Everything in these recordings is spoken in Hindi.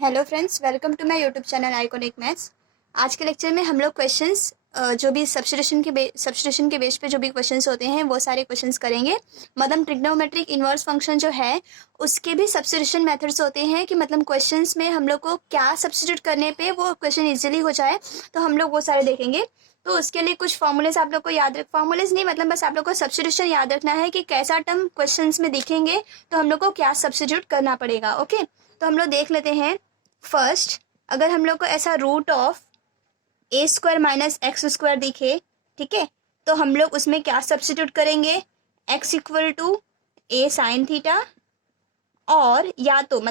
Hello friends, welcome to my YouTube channel iconic maths. आज के लेक्चर में हम लोग क्वेश्चंस जो भी सब्स्टिट्यूशन के बेस पे जो भी क्वेश्चंस होते हैं वो सारे क्वेश्चंस करेंगे। मतलब ट्रिग्नोमेट्रिक इन्वर्स फंक्शन जो है उसके भी सब्स्टिट्यूशन मेथड्स होते हैं कि मतलब क्वेश्चंस में हम लोग को क्या सब्स्टिट्यूट करने पे वो क्वेश्चन इजीली हो जाए, तो हम लोग वो सारे देखेंगे। तो उसके लिए कुछ फॉर्मूलेज आप लोग को याद फॉर्मूलेज नहीं, मतलब बस आप लोग को सब्स्टिट्यूशन याद रखना है कि कैसा टर्म क्वेश्चंस में दिखेंगे तो हम लोग को क्या सब्स्टिट्यूट करना पड़ेगा। ओके, तो हम लोग देख लेते हैं। फर्स्ट, अगर हम लोग को ऐसा root of a square minus x square दिखे, ठीक है, तो हम लोग उसमें क्या सब्स्टिट्यूट करेंगे, x equal to a sine theta, और या तो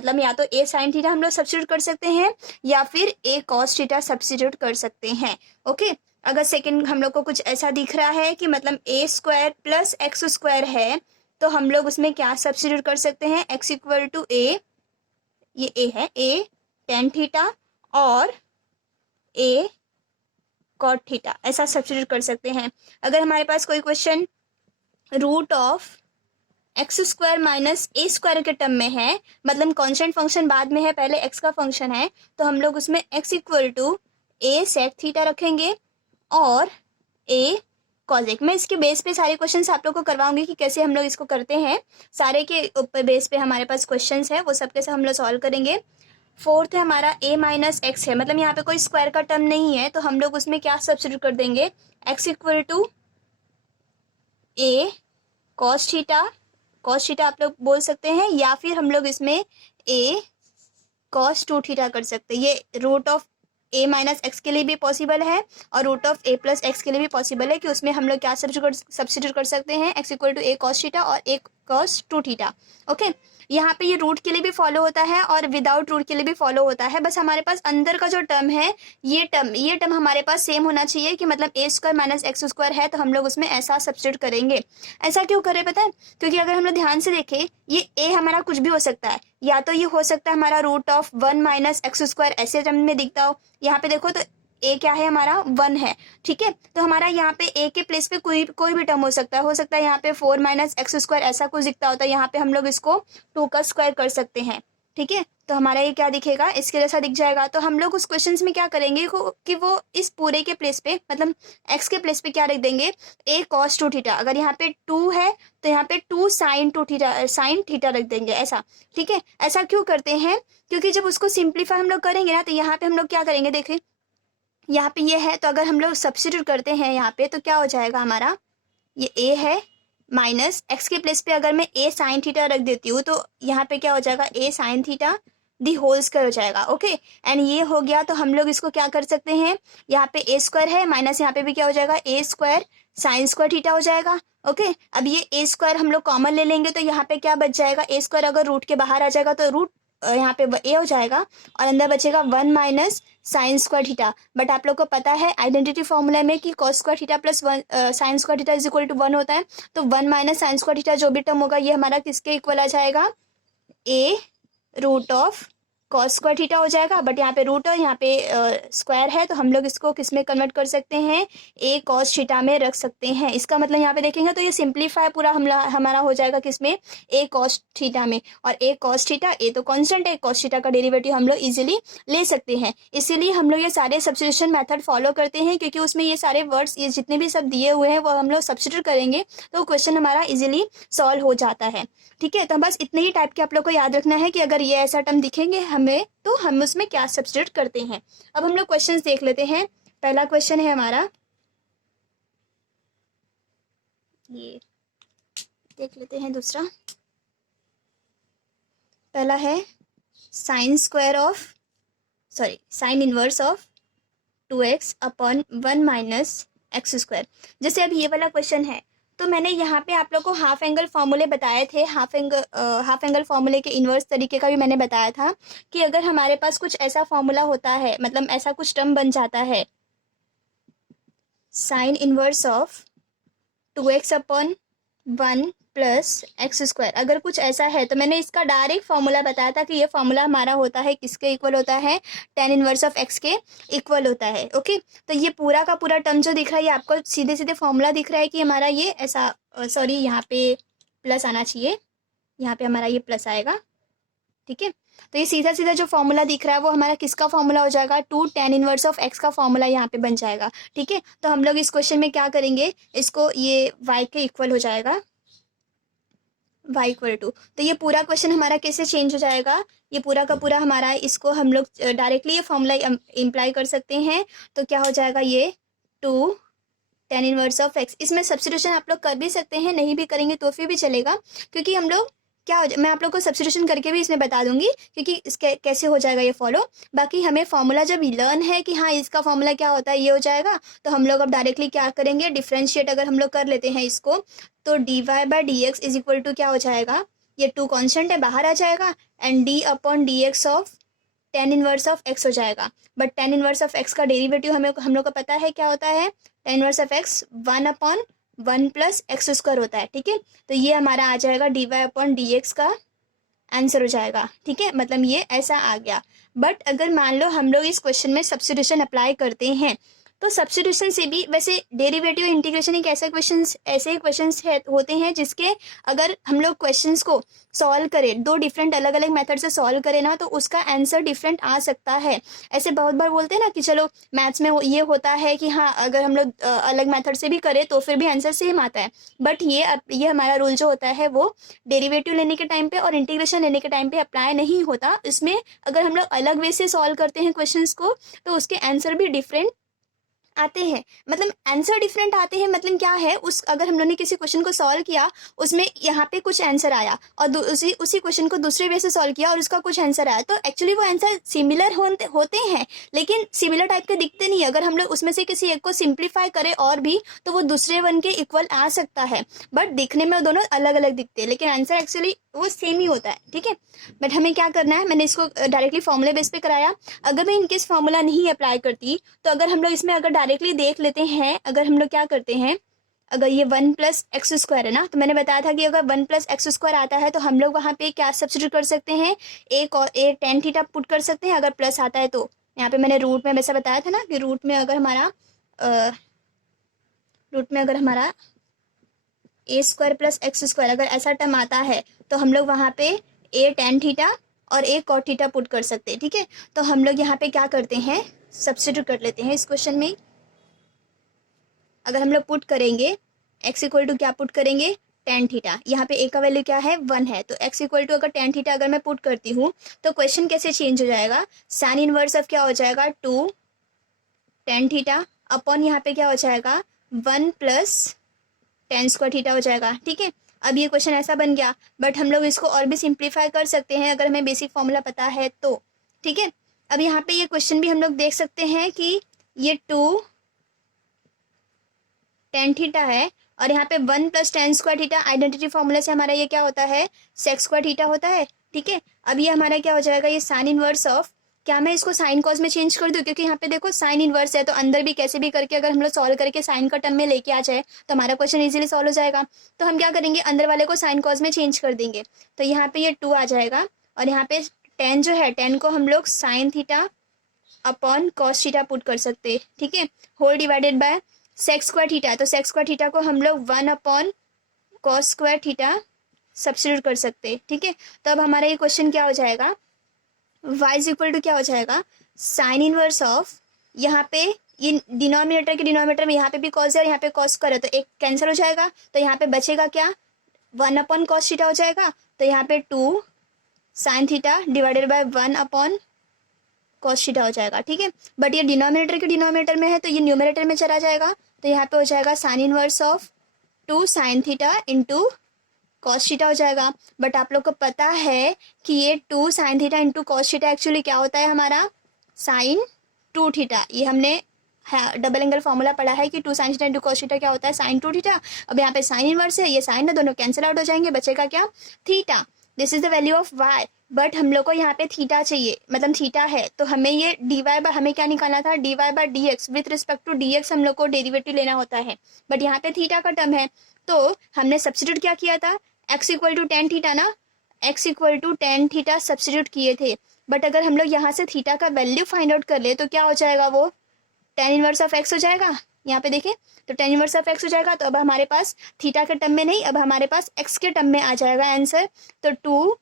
ए साइन थीटा हम लोग सब्स्टिट्यूट कर सकते हैं या फिर ए कॉस थीटा सब्स्टिट्यूट कर सकते हैं। ओके, अगर सेकंड हम लोग को कुछ ऐसा दिख रहा है कि मतलब ए स्क्वायर प्लस एक्स स्क्वायर है, तो हम लोग उसमें क्या सब्स्टिट्यूट कर सकते हैं, एक्स इक्वल टू ए, ये ए है, ए टेन थीटा और ए कॉट थीटा, ऐसा सब्स्टिट्यूट कर सकते हैं। अगर हमारे पास कोई question root of x square minus a square के टर्म में है, मतलब कांस्टेंट फंक्शन बाद में है, पहले एक्स का फंक्शन है, तो हम लोग उसमें x equal to a sec theta रखेंगे और ए कॉजेक। मैं इसके बेस पे सारे क्वेश्चंस आप लोग को करवाऊंगी कि कैसे हम लोग इसको करते हैं। सारे के ऊपर बेस पे हमारे पास क्वेश्चंस है, वो सब कैसे हम लोग सॉल्व करेंगे। फोर्थ है हमारा ए माइनस एक्स है, मतलब यहाँ पे कोई स्क्वायर का टर्म नहीं है, तो हम लोग उसमें क्या सब्स्टिट्यूट कर देंगे, x equal to a cos theta, cos theta आप लोग बोल सकते हैं, या फिर हम लोग इसमें ए कॉस टू थीटा कर सकते हैं। ये root of a minus x के लिए भी पॉसिबल है और root of a plus x के लिए भी पॉसिबल है कि उसमें हम लोग क्या सब्स्टिट्यूट कर सकते हैं, x equal to a cos theta और a cos two theta. Okay, यहाँ पे ये रूट के लिए भी फॉलो होता है और विदाउट रूट के लिए भी फॉलो होता है, बस हमारे पास अंदर का जो टर्म है ये टर्म हमारे पास सेम होना चाहिए कि मतलब ए स्क्वायर माइनस एक्स स्क्वायर है, तो हम लोग उसमें ऐसा सब्स्टिट्यूट करेंगे। ऐसा क्यों करें पता है, क्योंकि अगर हम लोग ध्यान से देखें, ये ए हमारा कुछ भी हो सकता है, या तो ये हो सकता है हमारा root of one minus x square ऐसे टर्म में दिखता हो। यहाँ पे देखो तो ए क्या है, हमारा वन है, ठीक है, तो हमारा यहाँ पे ए के प्लेस पे कोई भी टर्म हो सकता है यहाँ पे फोर माइनस एक्स स्क्वायर ऐसा कुछ दिखता होता है, यहाँ पे हम लोग इसको टू का स्क्वायर कर सकते हैं, ठीक है, तो हमारा ये क्या दिखेगा, इसके जैसा दिख जाएगा। तो हम लोग उस क्वेश्चंस में क्या करेंगे कि वो इस पूरे के प्लेस पे मतलब एक्स के प्लेस पे क्या रख देंगे, ए कॉस टू थीटा। अगर यहाँ पे टू है तो यहाँ पे two sine two theta, sine theta रख देंगे ऐसा, ठीक है। ऐसा क्यों करते हैं, क्योंकि जब उसको सिंप्लीफाई हम लोग करेंगे ना, तो यहाँ पे हम लोग क्या करेंगे, देखिए यहाँ पे ये है, तो अगर हम लोग सब्स्टिट्यूट करते हैं यहाँ पे तो क्या हो जाएगा हमारा, ये ए है माइनस एक्स के प्लेस पे अगर मैं ए साइन थीटा रख देती हूँ तो यहाँ पे क्या हो जाएगा, a sine theta the whole square हो जाएगा। ओके, एंड ये हो गया, तो हम लोग इसको क्या कर सकते हैं, यहाँ पे ए स्क्वायर है माइनस यहाँ पे भी क्या हो जाएगा, a square sine square theta हो जाएगा। ओके, अब ये ए स्क्वायर हम लोग कॉमन ले लेंगे तो यहाँ पे क्या बच जाएगा, ए स्क्वायर अगर रूट के बाहर आ जाएगा तो रूट यहाँ पे ए हो जाएगा और अंदर बचेगा one minus sine square theta. But आप लोग को पता है आइडेंटिटी फॉर्मूला में कि cos square theta plus one sine square theta is equal to one होता है, तो one minus sine square theta जो भी टर्म होगा ये हमारा किसके इक्वल आ जाएगा, a root of cos square theta हो जाएगा। बट यहाँ पे रूट और यहाँ पे स्क्वायर है, तो हम लोग इसको किस में कन्वर्ट कर सकते हैं, ए कॉस थीटा में रख सकते हैं। इसका मतलब यहाँ पे देखेंगे तो ये सिंप्लीफाई पूरा हमारा हो जाएगा किसमें, ए कॉस थीटा में। और ए कॉस थीटा, ए तो कांस्टेंट है, कॉस थीटा का डेरिवेटिव हम लोग इजीली ले सकते हैं। इसीलिए हम लोग ये सारे सब्स्टिट्यूशन मेथड फॉलो करते हैं, क्योंकि उसमें ये सारे वर्ड्स ये जितने भी सब दिए हुए हैं वो हम लोग सब्स्टिट्यूट करेंगे तो क्वेश्चन हमारा इजीली सॉल्व हो जाता है। ठीक है, तो बस इतने ही टाइप के आप लोग को याद रखना है कि अगर ये ऐसा टर्म दिखेंगे हमें तो हम उसमें क्या सब्स्टिट्यूट करते हैं। अब हम लोग क्वेश्चंस देख लेते हैं। पहला क्वेश्चन है हमारा, ये देख लेते हैं। दूसरा, पहला है sine inverse of 2x upon 1 minus x square. जैसे अब ये वाला क्वेश्चन है तो मैंने यहाँ पे आप लोग को हाफ एंगल फॉर्मूले बताए थे, हाफ एंगल फॉर्मूले के इन्वर्स तरीके का भी मैंने बताया था कि अगर हमारे पास कुछ ऐसा फॉर्मूला होता है, मतलब ऐसा कुछ टर्म बन जाता है, sine inverse of 2x upon 1 plus x square, अगर कुछ ऐसा है तो मैंने इसका डायरेक्ट फॉर्मूला बताया था कि ये फॉर्मूला हमारा होता है किसके इक्वल होता है, टेन इनवर्स ऑफ एक्स के इक्वल होता है। ओके, तो ये पूरा का पूरा टर्म जो दिख रहा है ये आपको सीधे सीधे फॉर्मूला दिख रहा है कि हमारा ये ऐसा, सॉरी यहाँ पे प्लस आना चाहिए, यहाँ पे हमारा ये प्लस आएगा, ठीक है। तो ये सीधा सीधा जो फॉर्मूला दिख रहा है वो हमारा किसका फॉर्मूला हो जाएगा, 2 tan इनवर्स ऑफ x का फॉर्मूला यहाँ पे बन जाएगा। ठीक है, तो हम लोग इस क्वेश्चन में क्या करेंगे, इसको ये y के इक्वल हो जाएगा, y इक्वल टू, तो ये पूरा क्वेश्चन हमारा कैसे चेंज हो जाएगा, ये पूरा का पूरा हमारा, इसको हम लोग डायरेक्टली ये फॉर्मूला इम्प्लाई कर सकते हैं। तो क्या हो जाएगा, ये 2 tan इनवर्स ऑफ x, इसमें सब्स्टिट्यूशन आप लोग कर भी सकते हैं, नहीं भी करेंगे तो फिर भी चलेगा, क्योंकि हम लोग क्या हो मैं आप लोग को सब्स्टिट्यूशन करके भी इसमें बता दूंगी क्योंकि इसके कैसे हो जाएगा ये फॉलो। बाकी हमें फॉर्मूला जब लर्न है कि हाँ इसका फॉर्मूला क्या होता है, ये हो जाएगा, तो हम लोग अब डायरेक्टली क्या करेंगे, डिफ्रेंशिएट अगर हम लोग कर लेते हैं इसको, तो dy by d x is equal to क्या हो जाएगा, ये 2 कॉन्स्टेंट है बाहर आ जाएगा, and d upon D x of tan inverse of x हो जाएगा। But tan inverse of x का डेरिवेटिव हमें हम लोग को पता है क्या होता है, tan inverse of x 1 upon 1 plus x square होता है। ठीक है, तो ये हमारा आ जाएगा dy अपॉन डी एक्स का आंसर हो जाएगा। ठीक है, मतलब ये ऐसा आ गया। बट अगर मान लो हम लोग इस क्वेश्चन में सब्स्टिट्यूशन अप्लाई करते हैं, तो सब्स्टिट्यूशन से भी, वैसे डेरिवेटिव इंटीग्रेशन एक ऐसे क्वेश्चंस होते हैं जिसके अगर हम लोग क्वेश्चंस को सॉल्व करें, 2 डिफरेंट अलग अलग मेथड से सॉल्व करें ना, तो उसका आंसर डिफरेंट आ सकता है। ऐसे बहुत बार बोलते हैं ना कि चलो मैथ्स में ये होता है कि हाँ अगर हम लोग अलग मेथड से भी करें तो फिर भी आंसर सेम आता है। बट ये हमारा रूल जो होता है वो डेरिवेटिव लेने के टाइम पे और इंटीग्रेशन लेने के टाइम पे अप्लाई नहीं होता। इसमें अगर हम लोग अलग वे से सॉल्व करते हैं क्वेश्चंस को, तो उसके आंसर भी डिफरेंट आते हैं। मतलब आंसर डिफरेंट आते हैं, मतलब क्या है, उस अगर हम लोग ने किसी क्वेश्चन को सॉल्व किया, उसमें यहाँ पे कुछ आंसर आया और उसी क्वेश्चन को दूसरे वे से सॉल्व किया और उसका कुछ आंसर आया, तो एक्चुअली वो आंसर सिमिलर होते हैं लेकिन सिमिलर टाइप के दिखते नहीं। अगर हम लोग उसमें से किसी एक को सिंप्लीफाई करें और भी, तो वो दूसरे वन के इक्वल आ सकता है, बट दिखने में वो दोनों अलग अलग दिखते हैं, लेकिन आंसर एक्चुअली वो सेम ही होता है। ठीक है, बट हमें क्या करना है, मैंने इसको डायरेक्टली फॉर्मूले बेस पे कराया। अगर मैं इनकेस फॉर्मूला नहीं अप्लाई करती, तो अगर हम लोग इसमें अगर डायरेक्टली देख लेते हैं, अगर हम लोग क्या करते हैं, अगर ये 1 प्लस एक्स स्क्वायर है ना, तो मैंने बताया था कि अगर 1 प्लस एक्स स्क्वायर आता है तो हम लोग वहाँ पे क्या सब्स्टिट्यूट कर सकते हैं, एक और एक tan थीटा पुट कर सकते हैं। अगर प्लस आता है तो यहाँ पे मैंने रूट में वैसा बताया था ना कि रूट में अगर हमारा ए स्क्वायर प्लस एक्स स्क्वायर अगर ऐसा टर्म आता है, तो हम लोग वहाँ पे ए tan थीटा और ए cot थीटा पुट कर सकते हैं। ठीक है, तो हम लोग यहाँ पे क्या करते हैं, सब्स्टिट्यूट कर लेते हैं इस क्वेश्चन में। अगर हम लोग पुट करेंगे x इक्वल टू क्या पुट करेंगे, tan थीटा, यहाँ पे a का वैल्यू क्या है 1 है, तो x इक्वल टू अगर tan थीटा अगर मैं पुट करती हूँ, तो क्वेश्चन कैसे चेंज हो जाएगा, साइन इनवर्स ऑफ क्या हो जाएगा 2 tan थीटा अपॉन यहाँ पे क्या हो जाएगा 1 प्लस tan स्क्वायर थीटा हो जाएगा। ठीक है, अब ये क्वेश्चन ऐसा बन गया, बट हम लोग इसको और भी सिंप्लीफाई कर सकते हैं अगर हमें बेसिक फॉर्मूला पता है तो। ठीक है, अब यहाँ पे ये क्वेश्चन भी हम लोग देख सकते हैं कि ये 2 tan थीटा है और यहाँ पे 1 plus tan square theta, identity formula से हमारा ये क्या होता है, sec स्क्वायर थीटा होता है। ठीक है, अब ये हमारा क्या हो जाएगा, ये साइन इनवर्स ऑफ, क्या मैं इसको साइन कॉस में चेंज कर दूं, क्योंकि यहाँ पे देखो साइन इनवर्स है, तो अंदर भी कैसे भी करके अगर हम लोग सॉल्व करके साइन का टर्म में लेके आ जाए तो हमारा क्वेश्चन इजीली सॉल्व हो जाएगा। तो हम क्या करेंगे, अंदर वाले को साइन कॉस में चेंज कर देंगे, तो यहाँ पे ये 2 आ जाएगा और यहाँ पे tan जो है, tan को हम लोग sine theta upon cos theta put कर सकते हैं। ठीक है, whole divided by sec square theta, तो सेक स्क्वायर थीटा को हम लोग 1 upon cos square theta substitute कर सकते हैं। ठीक है, तो अब हमारा ये क्वेश्चन क्या हो जाएगा, y इज इक्वल टू क्या हो जाएगा, साइन इनवर्स ऑफ, यहाँ पे ये डिनोमिनेटर के डिनोमिनेटर में यहाँ पे भी कॉस है और यहाँ पे कॉस स्क्वायर है, तो एक कैंसिल हो जाएगा, तो यहाँ पे बचेगा क्या 1 अपॉन कॉस थीटा हो जाएगा, तो यहाँ पे 2 sine theta divided by 1 upon cos theta हो जाएगा। ठीक है, बट ये डिनोमिनेटर के डिनोमिनेटर में है तो ये न्यूमरेटर में चला जाएगा, तो यहाँ पे हो जाएगा sine inverse of 2 sine theta into cos theta हो जाएगा। बट आप लोग को पता है कि ये 2 sine theta into cos theta actually क्या होता है, हमारा साइन 2 थीटा। ये हमने डबल एंगल फॉर्मूला पढ़ा है कि 2 sine theta into cos theta क्या होता है, साइन 2 थीटा। अब यहाँ पे साइन इनवर्स है, ये साइन है, दोनों कैंसिल आउट हो जाएंगे, बचेगा क्या theta. This is the value of y, but हम लोग को यहाँ पे थीटा चाहिए, मतलब थीटा है, तो हमें ये dy बाय, हमें क्या निकालना था, dy by d x, with respect to dx हम लोग को डेरिवेटिव लेना होता है, बट यहाँ पे थीटा का टर्म है, तो हमने सब्स्टिट्यूट क्या किया था, x equal to tan theta ना, x equal to tan theta substitute किए थे। बट अगर हम लोग यहाँ से थीटा का वैल्यू फाइंड आउट कर ले तो क्या हो जाएगा, वो tan इनवर्स ऑफ x हो जाएगा। यहाँ पे देखें तो tan इनवर्स ऑफ x हो जाएगा, तो अब हमारे पास थीटा के टर्म में नहीं, अब हमारे पास x के टर्म में आ जाएगा आंसर। तो 2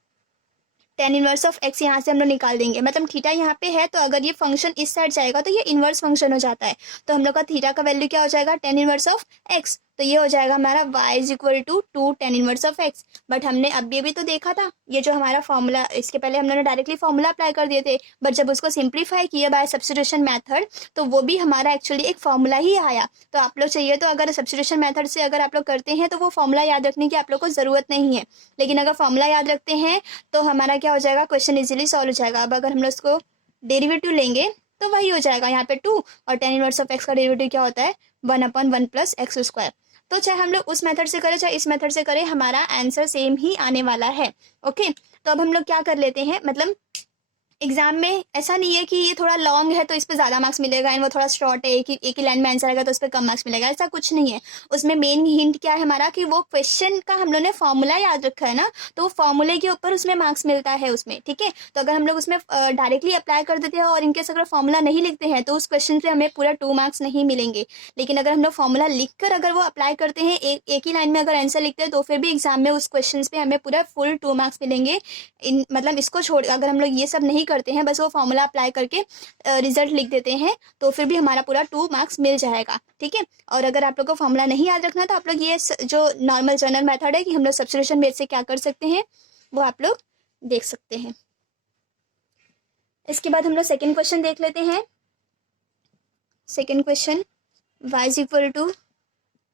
टेन इनवर्स ऑफ एक्स यहाँ से हम लोग निकाल देंगे, मतलब थीटा यहाँ पे है तो अगर ये फंक्शन इस साइड जाएगा तो ये इनवर्स फंक्शन हो जाता है। तो हम लोग का थीटा का वैल्यू क्या हो जाएगा, टेन इनवर्स ऑफ एक्स। तो ये हो जाएगा हमारा y is equal to 2 tan inverse of x. But हमने अभी भी तो देखा था ये जो हमारा फॉर्मूला, इसके पहले हम लोगों ने डायरेक्टली फॉर्मूला अप्लाई कर दिए थे, बट जब उसको सिंप्लीफाई किया बाय सब्स्टिट्यूशन मेथड तो वो भी हमारा एक्चुअली एक फॉर्मूला ही आया। तो आप लोग चाहिए तो अगर सब्स्टिट्यूशन मेथड से अगर आप लोग करते हैं तो वो फॉर्मूला याद रखने की आप लोग को ज़रूरत नहीं है, लेकिन अगर फॉर्मूला याद रखते हैं तो हमारा क्या हो जाएगा, क्वेश्चन इजीली सॉल्व हो जाएगा। अब अगर हम लोग उसको डेरिवेटिव लेंगे तो वही हो जाएगा यहाँ पे 2, और टेन इनवर्स ऑफ एक्स का डेरिवेटिव क्या होता है, 1/1 प्लस एक्स स्क्वायर। तो चाहे हम लोग उस मेथड से करें चाहे इस मेथड से करें, हमारा आंसर सेम ही आने वाला है। ओके, तो अब हम लोग क्या कर लेते हैं, मतलब एग्जाम में ऐसा नहीं है कि ये थोड़ा लॉन्ग है तो इस पे ज़्यादा मार्क्स मिलेगा, एंड वो थोड़ा शॉर्ट है एक ही लाइन में आंसर आएगा तो उस पर कम मार्क्स मिलेगा, ऐसा कुछ नहीं है। उसमें मेन हिंट क्या है हमारा कि वो क्वेश्चन का हम लोग ने फॉर्मूला याद रखा है ना, तो वो फॉर्मूले के ऊपर उसमें मार्क्स मिलता है उसमें, ठीक है। तो अगर हम लोग उसमें डायरेक्टली अप्लाई कर देते हैं और इनके अगर फॉर्मूला नहीं लिखते हैं तो उस क्वेश्चन से हमें पूरा 2 मार्क्स नहीं मिलेंगे। लेकिन अगर हम लोग फॉर्मूला लिख कर अगर वो अप्लाई करते हैं, एक ही लाइन में अगर आंसर लिखते हैं, तो फिर भी एग्जाम में उस क्वेश्चन पे हमें पूरा फुल 2 मार्क्स मिलेंगे। मतलब इसको छोड़ अगर हम लोग ये सब नहीं करते हैं, बस वो फॉर्मूला अप्लाई करके रिजल्ट लिख देते हैं, तो फिर भी हमारा पूरा 2 मार्क्स मिल जाएगा, ठीक है। और अगर आप लोग को फॉर्मूला नहीं याद रखना तो आप लोग ये जो नॉर्मल जनरल मेथड है कि हम लोग सब्स्टिट्यूशन बेस से क्या कर सकते हैं वो आप लोग देख सकते हैं। इसके बाद हम लोग सेकेंड क्वेश्चन देख लेते हैं। Second question, y is equal to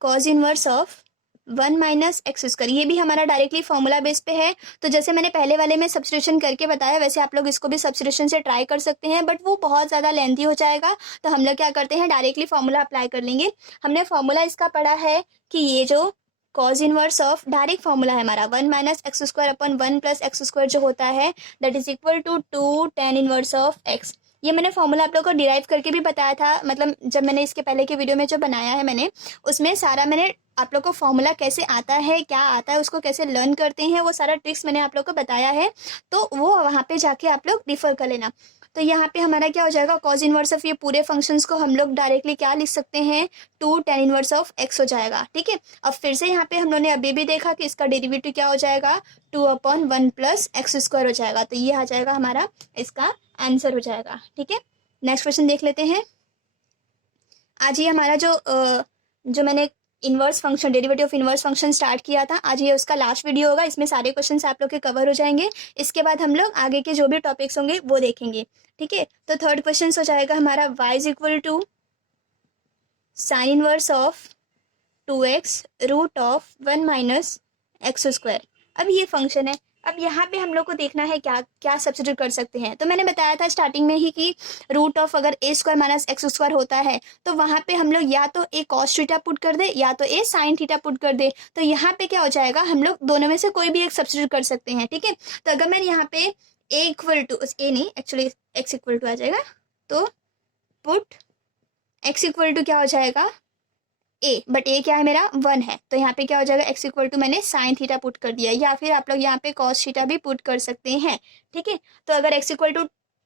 cos inverse of 1 minus x square. ये भी हमारा डायरेक्टली फॉर्मूला बेस पे है, तो जैसे मैंने पहले वाले में सब्स्टिट्यूशन करके बताया वैसे आप लोग इसको भी सब्स्टिट्यूशन से ट्राई कर सकते हैं, बट वो बहुत ज़्यादा लेंथी हो जाएगा। तो हम लोग क्या करते हैं, डायरेक्टली फॉर्मूला अप्लाई कर लेंगे। हमने फॉर्मूला इसका पढ़ा है कि ये जो cos inverse of direct formula है हमारा 1 minus x square upon 1 plus x square जो होता है that is equal to 2 tan inverse of x. ये मैंने फॉर्मूला आप लोग को डिराइव करके भी बताया था, मतलब जब मैंने इसके पहले के वीडियो में जो बनाया है मैंने उसमें सारा मैंने आप लोग को फॉर्मूला कैसे आता है, क्या आता है, उसको कैसे लर्न करते हैं, वो सारा ट्रिक्स मैंने आप लोग को बताया है, तो वो वहाँ पे जाके आप लोग रिफर कर लेना। तो यहाँ पे हमारा क्या हो जाएगा, कॉज इनवर्स ऑफ ये पूरे फंक्शंस को हम लोग डायरेक्टली क्या लिख सकते हैं, 2 टेन इनवर्स ऑफ एक्स हो जाएगा, ठीक है। अब फिर से यहाँ पे हम लोगों ने अभी भी देखा कि इसका डेरिवेटिव क्या हो जाएगा, 2/1 प्लस एक्स स्क्वायर हो जाएगा। तो ये आ जाएगा हमारा इसका आंसर हो जाएगा, ठीक है। नेक्स्ट क्वेश्चन देख लेते हैं। आज ये हमारा जो मैंने inverse function derivative of inverse function start किया था, आज ये उसका लास्ट वीडियो होगा। इसमें सारे क्वेश्चंस आप लोग के कवर हो जाएंगे। इसके बाद हम लोग आगे के जो भी टॉपिक्स होंगे वो देखेंगे, ठीक है। तो थर्ड क्वेश्चन हो जाएगा हमारा y is equal to sine inverse of 2x root of 1 minus x square. अब ये फंक्शन है, अब यहाँ पे हम लोग को देखना है क्या क्या सब्स्टिट्यूट कर सकते हैं। तो मैंने बताया था स्टार्टिंग में ही कि रूट ऑफ अगर ए स्क्वायर माइनस एक्स स्क्वायर होता है तो वहाँ पे हम लोग या तो ए कॉस थीटा पुट कर दे या तो ए साइन थीटा पुट कर दे। तो यहाँ पे क्या हो जाएगा, हम लोग दोनों में से कोई भी एक सब्स्टिट्यूट कर सकते हैं, ठीक है। तो अगर मैं यहाँ पे ए इक्वल टू ए नहीं एक्चुअली एक्स इक्वल टू आ जाएगा, तो पुट एक्स इक्वल टू क्या हो जाएगा ए, बट ए क्या है मेरा 1 है, तो यहाँ पे क्या हो जाएगा एक्स इक्वल टू मैंने साइन थीटा पुट कर दिया, या फिर आप लोग यहाँ पे कॉस थीटा भी पुट कर सकते हैं, ठीक है। तो अगर x equal to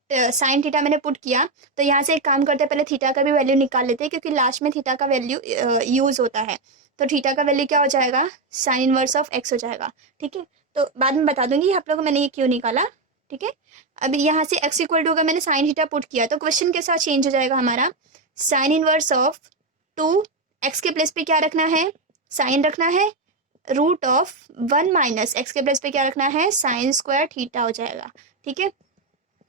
sine theta मैंने पुट किया तो यहाँ से एक काम करते हैं, पहले थीटा का भी वैल्यू निकाल लेते हैं क्योंकि लास्ट में थीटा का वैल्यू यूज होता है। तो थीटा का वैल्यू क्या हो जाएगा, साइन इनवर्स ऑफ एक्स हो जाएगा, ठीक है। तो बाद में बता दूंगी आप लोगों को मैंने ये क्यों निकाला, ठीक है। अभी यहाँ से एक्स इक्वल टू अगर मैंने साइन थीटा पुट किया तो क्वेश्चन के साथ चेंज हो जाएगा हमारा, साइन इनवर्स ऑफ 2 एक्स के प्लेस पे क्या रखना है, साइन रखना है, रूट ऑफ 1 माइनस एक्स के प्लेस पे क्या रखना है, साइन स्क्वायर थीटा हो जाएगा, ठीक है।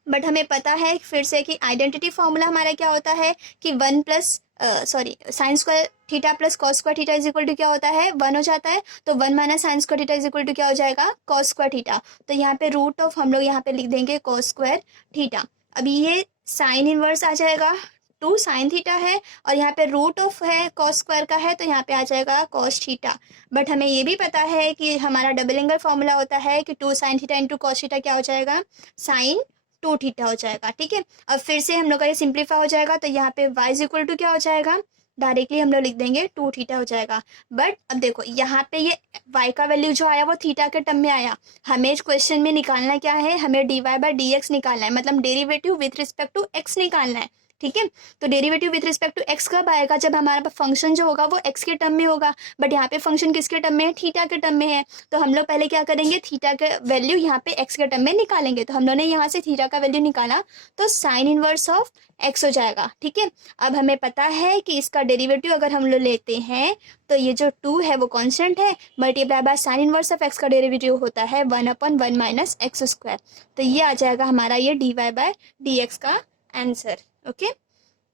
बट हमें पता है फिर से कि आइडेंटिटी फॉर्मूला हमारा क्या होता है कि 1 plus sine square theta plus cos square theta is equal to क्या होता है, 1 हो जाता है। तो 1 minus sine square theta is equal to क्या हो जाएगा, कॉस स्क्वायर थीटा। तो यहाँ पे रूट ऑफ हम लोग यहाँ पे लिख देंगे कॉस स्क्वायर थीटा। अभी ये साइन इनवर्स आ जाएगा, 2 साइन थीटा है और यहाँ पे रूट ऑफ है कॉस स्क्वायर का है, तो यहाँ पे आ जाएगा कॉस थीटा। बट हमें ये भी पता है कि हमारा डबल एंगल फॉर्मूला होता है कि 2 sine theta into cos theta क्या हो जाएगा, साइन 2 थीटा हो जाएगा, ठीक है। अब फिर से हम लोग का ये सिंप्लीफाई हो जाएगा, तो यहाँ पे y इज इक्वल टू क्या हो जाएगा, डायरेक्टली हम लोग लिख देंगे 2 थीटा हो जाएगा। बट अब देखो यहाँ पे ये y का वैल्यू जो आया वो थीटा के टर्म में आया। हमें क्वेश्चन में निकालना क्या है, हमें dy बाई डी एक्स निकालना है, मतलब derivative with respect to x निकालना है, ठीक है। तो derivative with respect to x कब आएगा, जब हमारा पास फंक्शन जो होगा वो एक्स के टर्म में होगा, बट यहाँ पे फंक्शन किसके टर्म में है, थीटा के टर्म में है। तो हम लोग पहले क्या करेंगे, थीटा का वैल्यू यहाँ पे एक्स के टर्म में निकालेंगे। तो हम लोगों ने यहाँ से थीटा का वैल्यू निकाला तो साइन इनवर्स ऑफ एक्स हो जाएगा, ठीक है। अब हमें पता है कि इसका डेरिवेटिव अगर हम लोग लेते हैं तो ये जो 2 है वो कांस्टेंट है, multiply by sine inverse of x का डेरिवेटिव होता है 1/1 माइनस एक्स स्क्वायर। तो ये आ जाएगा हमारा ये dy/dx का आंसर। ओके,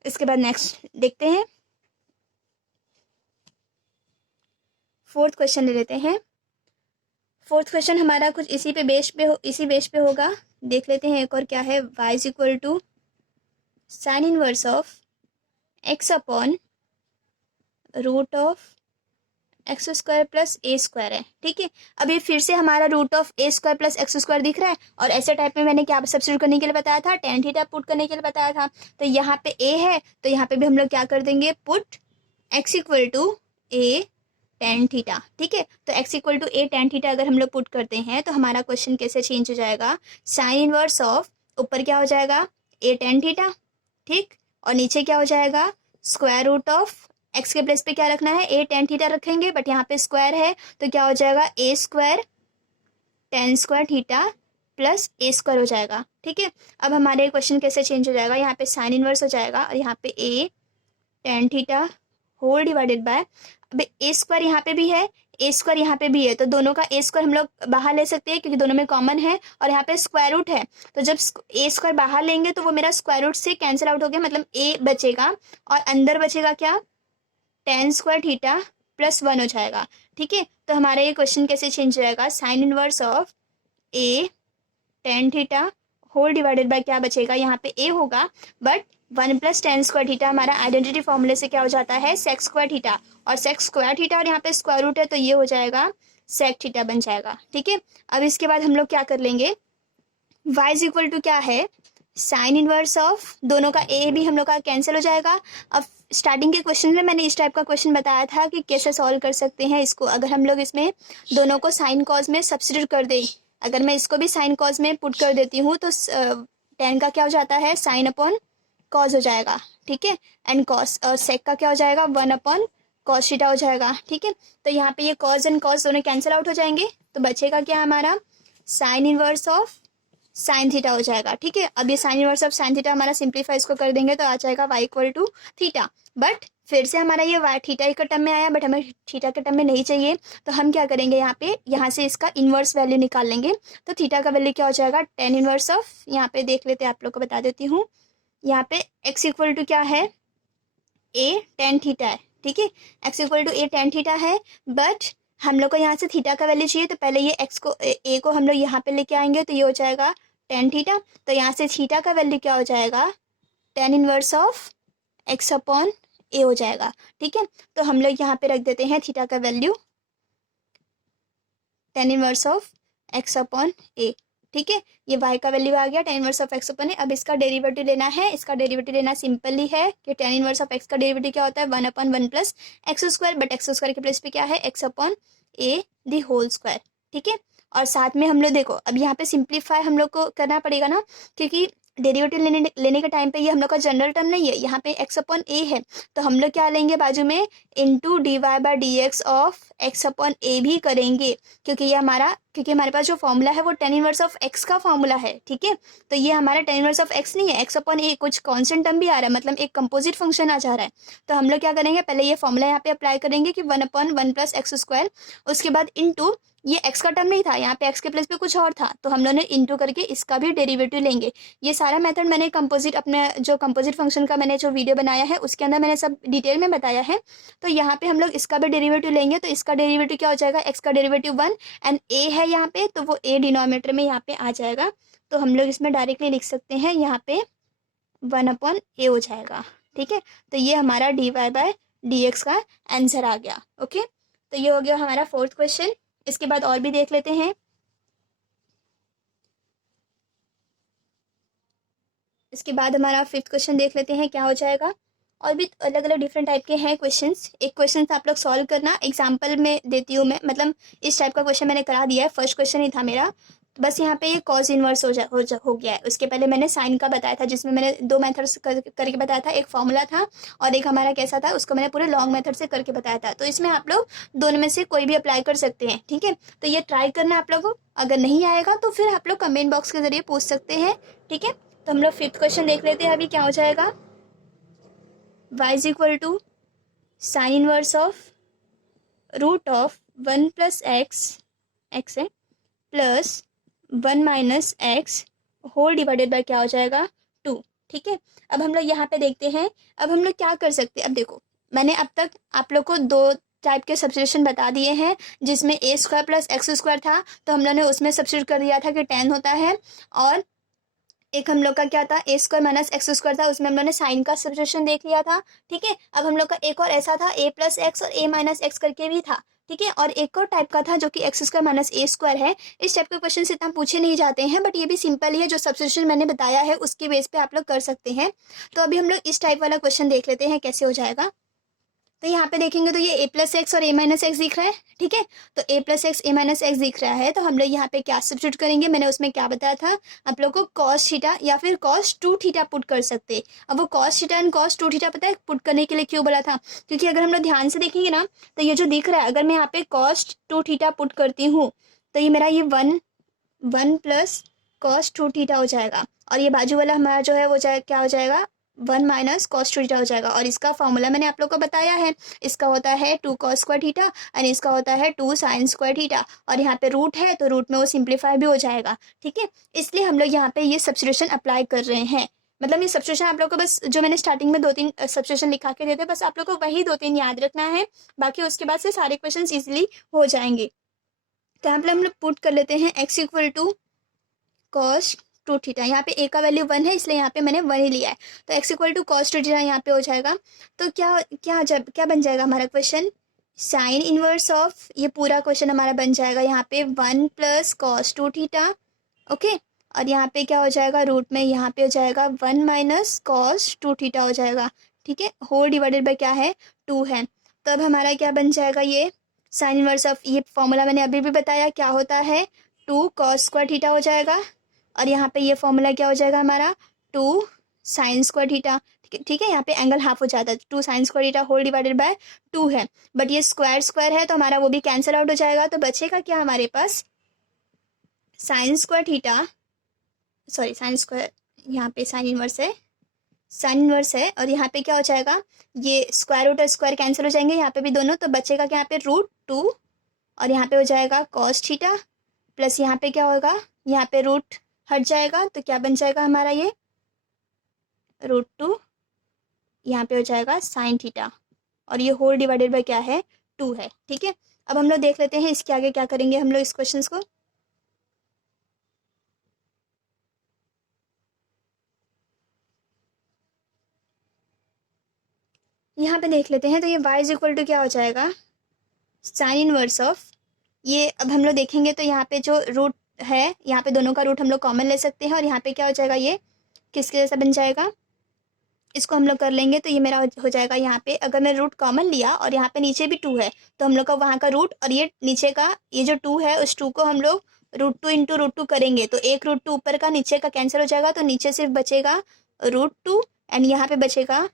इसके बाद नेक्स्ट देखते हैं, फोर्थ क्वेश्चन ले लेते हैं। फोर्थ क्वेश्चन हमारा कुछ इसी बेस पे होगा। देख लेते हैं एक और क्या है, y is equal to sine inverse of x upon root of x square plus a square है, ठीक है। अब ये फिर से हमारा root of a square plus x square दिख रहा है, और ऐसे टाइप में मैंने क्या सब्स्टिट्यूट करने के लिए बताया था, टेन थीटा पुट करने के लिए बताया था। तो यहाँ पे ए है तो यहाँ पे भी हम लोग क्या कर देंगे, put x equal to a tan theta, ठीक है। तो x equal to a tan theta अगर हम लोग पुट करते हैं तो हमारा क्वेश्चन कैसे चेंज हो जाएगा, साइन इनवर्स ऑफ ऊपर क्या हो जाएगा ए टेन थीटा, ठीक, और नीचे क्या हो जाएगा स्क्वायर रूट ऑफ एक्स के प्लेस पे क्या रखना है, ए टेन थीटा रखेंगे, बट यहाँ पे स्क्वायर है तो क्या हो जाएगा a square tan square theta plus a square हो जाएगा, ठीक है। अब हमारे क्वेश्चन कैसे चेंज हो जाएगा, यहाँ पे साइन इनवर्स हो जाएगा और यहाँ पे a tan theta whole divided by, अब ए स्क्वायर यहाँ पे भी है, ए स्क्वायर यहाँ पे भी है, तो दोनों का ए स्क्वायर हम लोग बाहर ले सकते हैं क्योंकि दोनों में कॉमन है, और यहाँ पे स्क्वायर रूट है। तो जब ए स्क्वायर बाहर लेंगे तो वो मेरा स्क्वायर रूट से कैंसिल आउट हो गया, मतलब ए बचेगा और अंदर बचेगा क्या, टेन स्क्वायर थीटा प्लस 1 हो जाएगा, ठीक है। तो हमारा ये क्वेश्चन कैसे चेंज हो जाएगा, sine inverse of a tan theta whole divided by क्या बचेगा, यहाँ पे ए होगा but 1 plus tan square theta हमारा आइडेंटिटी फॉर्मूले से क्या हो जाता है, सेक स्क्वायर थीटा, और सेक स्क्वायर थीटा और यहाँ पे स्क्वायर रूट है तो ये हो जाएगा सेक थीटा बन जाएगा, ठीक है। अब इसके बाद हम लोग क्या कर लेंगे, y इज इक्वल टू क्या है, साइन इनवर्स ऑफ दोनों का ए भी हम लोग का कैंसिल हो जाएगा। अब स्टार्टिंग के क्वेश्चन में मैंने इस टाइप का क्वेश्चन बताया था कि कैसे सॉल्व कर सकते हैं इसको, अगर हम लोग इसमें दोनों को साइन कॉज में सब्स्टिट्यूट कर दें, अगर मैं इसको भी साइन कॉज में पुट कर देती हूँ तो टेन का क्या हो जाता है, साइन अपॉन कॉज हो जाएगा, ठीक है, एंड कॉस और सेक का क्या हो जाएगा, 1 अपॉन कॉस थीटा हो जाएगा, ठीक है। तो यहाँ पे ये कॉज एंड कॉस दोनों कैंसिल आउट हो जाएंगे, तो बचेगा क्या हमारा, sine inverse of sine theta हो जाएगा, ठीक है। अब ये sine inverse of sine theta हमारा सिंप्लीफाई इसको कर देंगे तो आ जाएगा y equal to theta, but फिर से हमारा ये y थीटा के टर्म में आया, बट हमें थीटा के टर्म में नहीं चाहिए, तो हम क्या करेंगे, यहाँ से इसका इन्वर्स वैल्यू निकाल लेंगे। तो थीटा का वैल्यू क्या हो जाएगा, टेन इनवर्स ऑफ, यहाँ पे देख लेते हैं, आप लोग को बता देती हूँ, यहाँ पे x इक्वल टू क्या है, ए टेन थीटा है, ठीक है, x equal to a tan theta है, बट हम लोग को यहाँ से थीटा का वैल्यू चाहिए, तो पहले ये एक्स को ए को हम लोग यहाँ पे लेके आएंगे तो ये हो जाएगा टेन थीटा, तो यहाँ से थीटा का वैल्यू क्या हो जाएगा, tan inverse of x upon a हो जाएगा, ठीक है। तो हम लोग यहाँ पे रख देते हैं थीटा का value tan inverse of x upon a, ठीक है। ये y का वैल्यू आ गया tan inverse of x upon a. अब इसका डेरिवेटिव लेना है, इसका डेरिवेटिव लेना सिंपली है कि टेन इनवर्स ऑफ एक्स का डेरिवेटिव क्या होता है, 1 upon 1 plus x square, but x square के प्लेस पे क्या है, x upon a the whole square, ठीक है। और साथ में हम लोग देखो अब यहाँ पे सिंप्लीफाई हम लोग को करना पड़ेगा ना, क्योंकि डेरिवेटिव लेने के टाइम पे ये हम लोग का जनरल टर्म नहीं है, यहाँ पे एक्स अपॉन ए है, तो हम लोग क्या लेंगे बाजू में, into dy/dx of x upon a भी करेंगे, क्योंकि हमारे पास जो फॉर्मूला है वो टेन इनवर्स ऑफ एक्स का फॉर्मूला है, ठीक है। तो ये हमारा टेन इनवर्स ऑफ एक्स नहीं है, एक्स अपॉन ए कुछ कॉन्स्टेंट टर्म भी आ रहा है, मतलब एक कंपोजिट फंक्शन आ जा रहा है। तो हम लोग क्या करेंगे, पहले ये फॉर्मूला यहाँ पे अप्लाई करेंगे कि 1 अपॉन 1 प्लस एक्स स्क्वायर, उसके बाद इंटू ये एक्स का टर्म नहीं था, यहाँ पे एक्स के प्लेस पे कुछ और था, तो हम लोगों ने इंटू करके इसका भी डेरिवेटिव लेंगे। ये सारा मेथड मैंने अपने जो कंपोजिट फंक्शन का मैंने जो वीडियो बनाया है उसके अंदर मैंने सब डिटेल में बताया है। तो यहाँ पे हम लोग इसका भी डेरिवेटिव लेंगे, तो इसका डेरिवेटिव क्या हो जाएगा, एक्स का डेरिवेटिव 1 एंड ए है यहाँ पे, तो वो ए डिनोमिनेटर में यहाँ पे आ जाएगा, तो हम लोग इसमें डायरेक्टली लिख सकते हैं, यहाँ पे 1 अपॉन ए हो जाएगा, ठीक है। तो ये हमारा dy/dx का आंसर आ गया। ओके, तो ये हो गया हमारा फोर्थ क्वेश्चन। इसके बाद और भी देख लेते हैं। इसके बाद हमारा फिफ्थ क्वेश्चन देख लेते हैं क्या हो जाएगा। और भी अलग अलग डिफरेंट टाइप के हैं क्वेश्चंस। एक क्वेश्चन आप लोग सॉल्व करना, एग्जांपल में देती हूँ मैं, मतलब इस टाइप का क्वेश्चन मैंने करा दिया है, फर्स्ट क्वेश्चन ही था मेरा, तो बस यहाँ पे ये कॉस इन्वर्स हो गया है। उसके पहले मैंने साइन का बताया था, जिसमें मैंने दो मेथड्स करके बताया था, एक फॉर्मूला था और एक हमारा कैसा था, उसको मैंने पूरे लॉन्ग मेथड से करके बताया था। तो इसमें आप लोग दोनों में से कोई भी अप्लाई कर सकते हैं, ठीक है। तो ये ट्राई करना आप लोगों को, अगर नहीं आएगा तो फिर आप लोग कमेंट बॉक्स के जरिए पूछ सकते हैं, ठीक है। तो हम लोग 5th क्वेश्चन देख लेते हैं अभी क्या हो जाएगा। y is equal to sine inverse of root of 1 plus x है plus 1 minus x whole divided by क्या हो जाएगा 2, ठीक है। अब हम लोग यहाँ पे देखते हैं, अब हम लोग क्या कर सकते हैं। अब देखो, मैंने अब तक आप लोग को दो टाइप के सब्स्टिट्यूशन बता दिए हैं, जिसमें ए स्क्वायर प्लस एक्स स्क्वायर था, तो हम लोग ने उसमें सब्स्टिट्यूट कर दिया था कि 10 होता है। और एक हम लोग का क्या था, ए स्क्वायर माइनस एक्स स्क्वायर था, उसमें हम लोग ने साइन का सब्स्टिट्यूशन देख लिया था, ठीक है। अब हम लोग का एक और ऐसा था, ए प्लस एक्स और ए माइनस एक्स करके भी था, ठीक है। और एक और टाइप का था जो कि x square minus a square है। इस टाइप के क्वेश्चन इतना पूछे नहीं जाते हैं, बट ये भी सिंपल ही है, जो सब्स्टिट्यूशन मैंने बताया है उसके बेस पे आप लोग कर सकते हैं। तो अभी हम लोग इस टाइप वाला क्वेश्चन देख लेते हैं कैसे हो जाएगा। तो यहाँ पे देखेंगे तो ये ए प्लस एक्स और ए माइनस एक्स दिख रहा है, ठीक है। तो ए प्लस एक्स ए माइनस एक्स दिख रहा है, तो हम लोग यहाँ पे क्या सब्स्टिट्यूट करेंगे, मैंने उसमें क्या बताया था आप लोग को, कॉस थीटा या फिर कॉस 2 थीटा पुट कर सकते। अब वो cos theta and cos 2 theta पता है पुट करने के लिए क्यों बोला था, क्योंकि अगर हम लोग ध्यान से देखेंगे ना, तो ये जो दिख रहा है, अगर मैं यहाँ पे कॉस 2 थीटा पुट करती हूँ तो ये मेरा ये 1 प्लस कॉस 2 थीटा हो जाएगा, और ये बाजू वाला हमारा जो है वो क्या हो जाएगा 1 माइनस कॉस 2 थीटा हो जाएगा। और इसका फॉर्मूला मैंने आप लोग को बताया है, इसका होता है 2 कॉस स्क्वायर थीटा और इसका होता है 2 साइन स्क्वायर थीटा, और यहाँ पे रूट है तो रूट में वो सिंप्लीफाई भी हो जाएगा, ठीक है। इसलिए हम लोग यहाँ पे ये सब्स्टिट्यूशन अप्लाई कर रहे हैं। मतलब ये सब्स्टिट्यूशन आप लोग को बस, जो मैंने स्टार्टिंग में 2-3 सब्स्टिट्यूशन लिखा के देते, बस आप लोग को वही 2-3 याद रखना है, बाकी उसके बाद से सारे क्वेश्चन ईजिली हो जाएंगे। तो यहाँ पे हम लोग पुट कर लेते हैं x equal to cos 2 theta, यहाँ पे ए का वैल्यू 1 है इसलिए यहाँ पे मैंने 1 ही लिया है, तो x equal to cos 2 theta यहाँ पे हो जाएगा। तो क्या बन जाएगा हमारा क्वेश्चन, साइन इनवर्स ऑफ, ये पूरा क्वेश्चन हमारा बन जाएगा यहाँ पे 1 प्लस कॉस 2 थीटा, ओके। और यहाँ पे क्या हो जाएगा, रूट में यहाँ पे हो जाएगा 1 माइनस कॉस 2 थीटा हो जाएगा, ठीक है। होल डिवाइडेड बाय क्या है 2 है। तो अब हमारा क्या बन जाएगा, ये साइन इनवर्स ऑफ, ये फॉर्मूला मैंने अभी भी बताया क्या होता है, 2 कॉस स्क्वायर थीटा हो जाएगा, और यहाँ पे ये फॉर्मूला क्या हो जाएगा हमारा 2 साइन स्क्वायर थीटा, ठीक है। यहाँ पे एंगल हाफ हो जाता है, 2 sine square theta whole divided by 2 है, बट ये स्क्वायर स्क्वायर है तो हमारा वो भी कैंसिल आउट हो जाएगा। तो बचेगा क्या हमारे पास, sine square theta, sorry sine square, यहाँ पे साइन इनवर्स है, साइन इनवर्स है, और यहाँ पे क्या हो जाएगा, ये स्क्वायर रूट और स्क्वायर कैंसिल हो जाएंगे यहाँ पे भी दोनों, तो बचेगा क्या यहाँ पे √2, और यहाँ पे हो जाएगा कॉस थीटा, प्लस यहाँ पे क्या होगा, यहाँ पे रूट हट जाएगा तो क्या बन जाएगा हमारा ये √2, यहाँ पे हो जाएगा साइन थीटा, और ये होल डिवाइडेड बाय क्या है 2 है, ठीक है। अब हम लोग देख लेते हैं इसके आगे क्या करेंगे हम लोग इस क्वेश्चन को। यहाँ पे देख लेते हैं, तो ये y इज इक्वल टू क्या हो जाएगा, साइन इनवर्स ऑफ, ये अब हम लोग देखेंगे तो यहाँ पे जो रूट है, यहाँ पे दोनों का रूट हम लोग कॉमन ले सकते हैं, और यहाँ पे क्या हो जाएगा, ये किसके जैसा बन जाएगा, इसको हम लोग कर लेंगे तो ये मेरा हो जाएगा, यहाँ पे अगर मैं रूट कॉमन लिया और यहाँ पे नीचे भी 2 है तो हम लोग का वहाँ का रूट, और ये नीचे का ये जो 2 है उस 2 को हम लोग √2 इंटू √2 करेंगे, तो एक √2 ऊपर का नीचे का कैंसिल हो जाएगा, तो नीचे सिर्फ बचेगा √2, एंड यहाँ पे बचेगा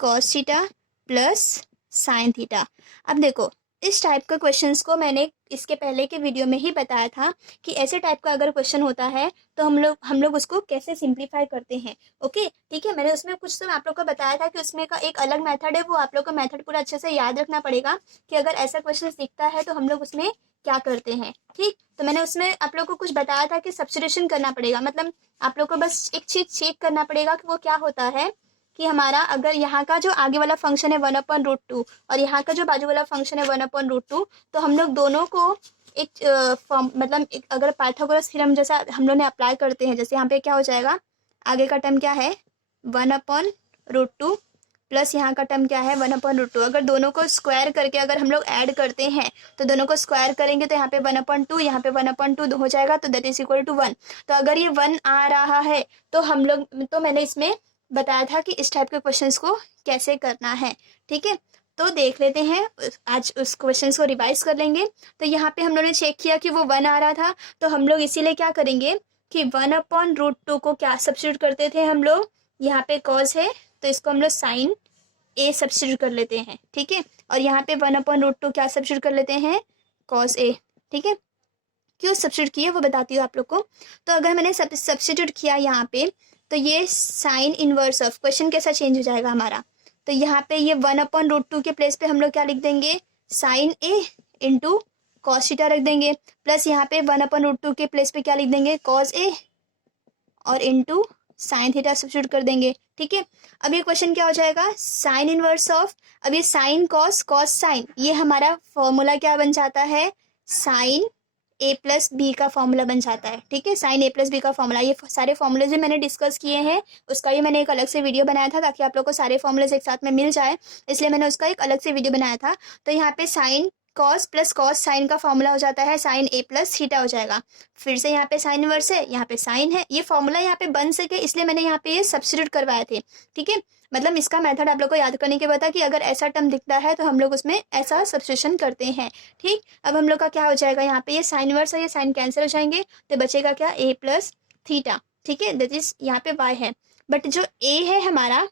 cos theta plus sine theta. अब देखो, इस टाइप के क्वेश्चंस को मैंने इसके पहले के वीडियो में ही बताया था कि ऐसे टाइप का अगर क्वेश्चन होता है तो हम लोग उसको कैसे सिंप्लीफाई करते हैं, ओके, ठीक है। मैंने उसमें कुछ तो आप लोग को बताया था कि उसमें का एक अलग मेथड है, वो आप लोग को मेथड पूरा अच्छे से याद रखना पड़ेगा कि अगर ऐसा क्वेश्चन दिखता है तो हम लोग उसमें क्या करते हैं, ठीक। तो मैंने उसमें आप लोग को कुछ बताया था कि सब्स्टिट्यूशन करना पड़ेगा, मतलब आप लोग को बस एक चीज चेक करना पड़ेगा कि वो क्या होता है, कि हमारा अगर यहाँ का जो आगे वाला फंक्शन है 1/√2 और यहाँ का जो बाजू वाला फंक्शन है 1/√2, तो हम लोग दोनों को एक मतलब एक अगर पाइथागोरस थ्योरम जैसा हम लोग ने अप्लाई करते हैं, जैसे यहाँ पे क्या हो जाएगा, आगे का टर्म क्या है 1/√2 प्लस यहाँ का टर्म क्या है 1/√2, अगर दोनों को स्क्वायर करके अगर हम लोग ऐड करते हैं तो दोनों को स्क्वायर करेंगे तो यहाँ पे 1/2, यहाँ पे 1/2 हो जाएगा, तो दैट इज इक्वल टू 1। तो अगर ये 1 आ रहा है तो हम लोग, तो मैंने इसमें बताया था कि इस टाइप के क्वेश्चंस को कैसे करना है, ठीक है। तो देख लेते हैं, आज उस क्वेश्चन को रिवाइज कर लेंगे। तो यहाँ पे हम लोगों ने चेक किया कि वो 1 आ रहा था, तो हम लोग इसीलिए क्या करेंगे कि 1/√2 को क्या सब्स्टिट्यूट करते थे हम लोग, यहाँ पे कॉज है तो इसको हम लोग साइन ए सब्स्टिट्यूट कर लेते हैं, ठीक है। और यहाँ पे 1/√2 क्या सब्स्टिट्यूट कर लेते हैं, कॉस ए, ठीक है। क्यों सब्स्टिट्यूट किया वो बताती हूँ आप लोग को। तो अगर मैंने सब्स्टिट्यूट किया यहाँ पे, तो ये साइन इनवर्स ऑफ, क्वेश्चन कैसा चेंज हो जाएगा हमारा, तो यहाँ पे ये 1/√2 के प्लेस पे हम लोग क्या लिख देंगे, साइन ए इंटू कॉस थीटा रख देंगे, प्लस यहाँ पे 1/√2 के प्लेस पे क्या लिख देंगे, कॉस ए और इंटू साइन थीटा सब्स्टिट्यूट कर देंगे, ठीक है। अब ये क्वेश्चन क्या हो जाएगा, साइन इनवर्स ऑफ, अब ये साइन कॉस कॉस साइन, ये हमारा फॉर्मूला क्या बन जाता है, साइन ए प्लस बी का फॉर्मूला बन जाता है, ठीक है। साइन ए प्लस बी का फॉर्मूला, ये सारे फॉर्मूले जो मैंने डिस्कस किए हैं उसका भी मैंने एक अलग से वीडियो बनाया था ताकि आप लोग को सारे फॉर्मूलेज एक साथ में मिल जाए, इसलिए मैंने उसका एक अलग से वीडियो बनाया था। तो यहाँ पे sine cos plus cos sine का फॉर्मूला हो जाता है साइन ए प्लस थीटा हो जाएगा। फिर से यहाँ पे साइन इनवर्स है, यहाँ पे साइन है, ये फॉर्मूला यहाँ पे बन सके इसलिए मैंने यहाँ पे ये सब्स्टिट्यूट करवाए थे, ठीक है। मतलब इसका मेथड आप लोग को याद करने के बाद कि अगर ऐसा टर्म दिखता है तो हम लोग उसमें ऐसा सब्स्टिट्यूशन करते हैं, ठीक। अब हम लोग का क्या हो जाएगा, यहाँ पे ये साइन इनवर्स है, ये साइन कैंसिल हो जाएंगे, तो बचेगा क्या, ए प्लस थीटा, ठीक है। दैट इज यहाँ पे वाई है, बट जो ए है हमारा,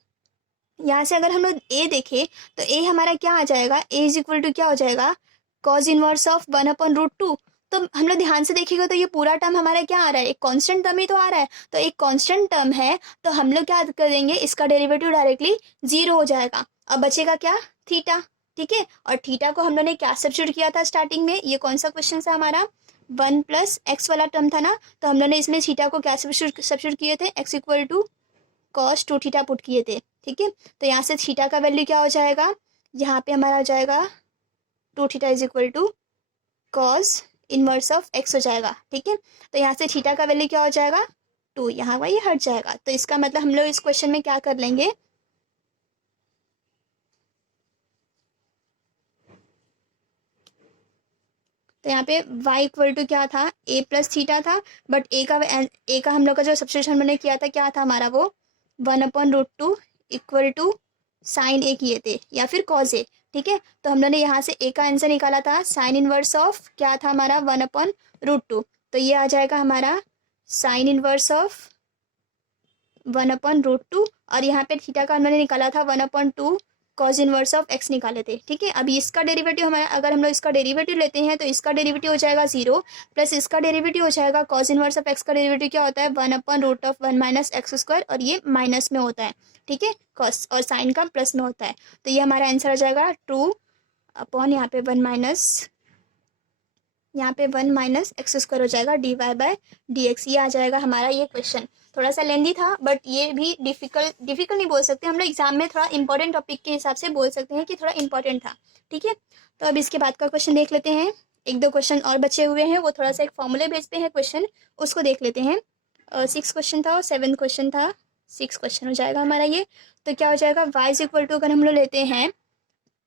यहाँ से अगर हम लोग ए देखें तो ए हमारा क्या आ जाएगा, ए इज इक्वल टू क्या हो जाएगा, कॉज इनवर्स ऑफ 1/√2। तो हम लोग ध्यान से देखेंगे तो ये पूरा टर्म हमारा क्या आ रहा है, एक कांस्टेंट टर्म ही तो आ रहा है, तो एक कांस्टेंट टर्म है तो हम लोग क्या करेंगे, इसका डेरिवेटिव डायरेक्टली 0 हो जाएगा। अब बचेगा क्या, थीटा, ठीक है। और थीटा को हम लोगों ने क्या सब्स्टिट्यूट किया था स्टार्टिंग में, ये कौन सा क्वेश्चन था हमारा, 1 + x वाला टर्म था ना, तो हम लोगों ने इसमें थीटा को क्या सब्स्टिट्यूट किए थे, x equal to cos 2 theta put किए थे, ठीक है। तो यहाँ से थीटा का वैल्यू क्या हो जाएगा, यहाँ पे हमारा हो जाएगा 2 theta is equal to cos inverse of x हो जाएगा, ठीक है। तो यहाँ से थीटा का वैल्यू क्या हो जाएगा, 2, यहाँ वही हट जाएगा। तो इसका मतलब हम लोग इस क्वेश्चन में क्या कर लेंगे, तो यहाँ पे y इक्वल टू क्या था, a प्लस थीटा था, बट a का हम लोग का जो सब्स्टिट्यूशन हमने किया था क्या था हमारा, वो 1/√2 इक्वल टू साइन ए किए थे या फिर कॉज ए, ठीक है। तो हम लोगों ने यहाँ से ए का आंसर निकाला था साइन इनवर्स ऑफ क्या था हमारा, 1/√2, तो ये आ जाएगा हमारा साइन इनवर्स ऑफ 1/√2, और यहाँ पे थीटा का हमने निकाला था 1/2 कॉज इनवर्स ऑफ x निकाले थे, ठीक है। अभी इसका डेरिवेटिव हमारा, अगर हम लोग इसका डेरिवेटिव लेते हैं तो इसका डेरिवेटिव हो जाएगा 0 प्लस इसका डेरिवेटिव हो जाएगा कॉज इनवर्स ऑफ x का डेरिवेटिव क्या होता है, 1/√1 - x², और ये माइनस में होता है, ठीक है, कॉस और साइन का प्लस में होता है। तो ये हमारा आंसर हो जाएगा 2 अपॉन यहाँ पे 1 - x² हो जाएगा dy/dx, ये आ जाएगा हमारा ये क्वेश्चन। थोड़ा सा लेंदी था बट ये भी डिफिकल्ट नहीं बोल सकते हम लोग, एग्जाम में थोड़ा इंपॉर्टेंट टॉपिक के हिसाब से बोल सकते हैं कि थोड़ा इंपॉर्टेंट था, ठीक है। तो अब इसके बाद का क्वेश्चन देख लेते हैं, 1-2 क्वेश्चन और बचे हुए हैं, वो थोड़ा सा एक फॉर्मूले बेस पे है क्वेश्चन, उसको देख लेते हैं। 6 क्वेश्चन था और 7 क्वेश्चन था, 6 क्वेश्चन हो जाएगा हमारा ये। तो क्या हो जाएगा, y इज इक्वल टू अगर हम लोग लेते हैं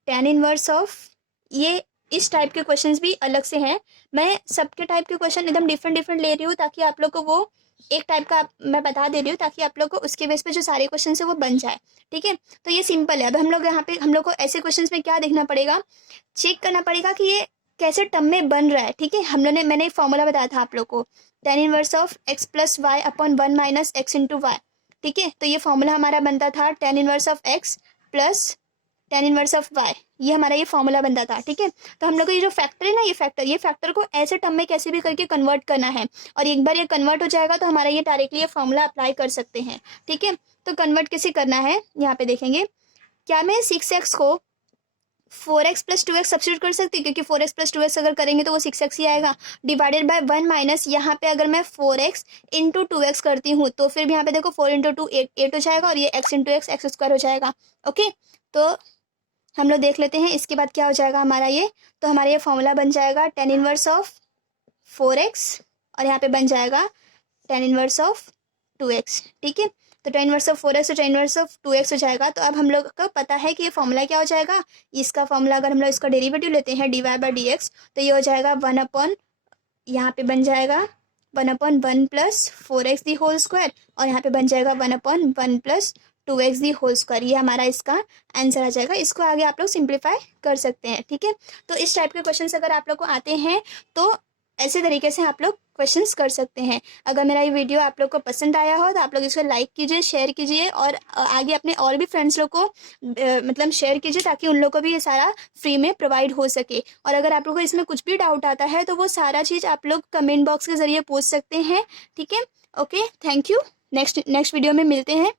tan इनवर्स ऑफ, ये इस टाइप के क्वेश्चंस भी अलग से हैं, मैं सबके टाइप के क्वेश्चन एकदम डिफरेंट ले रही हूँ ताकि आप लोग को वो एक टाइप का मैं बता दे रही हूँ ताकि आप लोग को उसके बेस पे जो सारे क्वेश्चन है वो बन जाए, ठीक है। तो ये सिंपल है। अब हम लोग यहाँ पे हम लोग को ऐसे क्वेश्चन में क्या देखना पड़ेगा, चेक करना पड़ेगा कि ये कैसे टर्म में बन रहा है, ठीक है। हम लोग ने, मैंने फॉर्मूला बताया था आप लोग को, tan inverse of x + y upon 1 - x × y, ठीक है। तो ये फॉर्मूला हमारा बनता था tan inverse of x plus tan inverse of y, ये हमारा ये फॉर्मूला बनता था, ठीक है। तो हम लोग को ये जो फैक्टर है ना, ये फैक्टर को ऐसे टर्म में कैसे भी करके कन्वर्ट करना है, और एक बार ये कन्वर्ट हो जाएगा तो हमारा ये डायरेक्टली ये फॉर्मूला अप्लाई कर सकते हैं, ठीक है। तो कन्वर्ट कैसे करना है यहाँ पे देखेंगे, क्या मैं 6x को 4x + 2x सब्स्टिट्यूट कर सकती हूँ, क्योंकि 4x + 2x अगर करेंगे तो वो 6x ही आएगा, डिवाइडेड बाय 1 माइनस यहाँ पे अगर मैं 4x × 2x करती हूँ तो फिर भी यहाँ पे देखो 4 × 2 8 हो जाएगा, और ये x × x x² हो जाएगा, ओके। तो हम लोग देख लेते हैं इसके बाद क्या हो जाएगा हमारा ये, तो हमारा ये फॉर्मूला बन जाएगा tan इनवर्स ऑफ 4x, और यहाँ पे बन जाएगा tan इनवर्स ऑफ 2x, ठीक है। तो tan इनवर्स ऑफ 4x और tan इनवर्स ऑफ 2x हो जाएगा। तो अब हम लोग को पता है कि ये फॉर्मूला क्या हो जाएगा, इसका फॉर्मूला अगर हम लोग इसका डेरिवेटिव लेते हैं dy/dx, तो ये हो जाएगा 1 यहाँ पे बन जाएगा 1/1 + 4x दी होल स्क्वायर, और यहाँ पे बन जाएगा 1/1 + 2x दी होल स्क्वायर, ये हमारा इसका आंसर आ जाएगा। इसको आगे आप लोग सिंप्लीफाई कर सकते हैं, ठीक है। तो इस टाइप के क्वेश्चंस अगर आप लोग को आते हैं तो ऐसे तरीके से आप लोग क्वेश्चंस कर सकते हैं। अगर मेरा ये वीडियो आप लोग को पसंद आया हो तो आप लोग इसको लाइक कीजिए, शेयर कीजिए और आगे अपने और भी फ्रेंड्स लोग को मतलब शेयर कीजिए, ताकि उन लोग को भी ये सारा फ्री में प्रोवाइड हो सके। और अगर आप लोग को इसमें कुछ भी डाउट आता है तो वो सारा चीज़ आप लोग कमेंट बॉक्स के ज़रिए पूछ सकते हैं, ठीक है। Okay, thank you. Next video में मिलते हैं।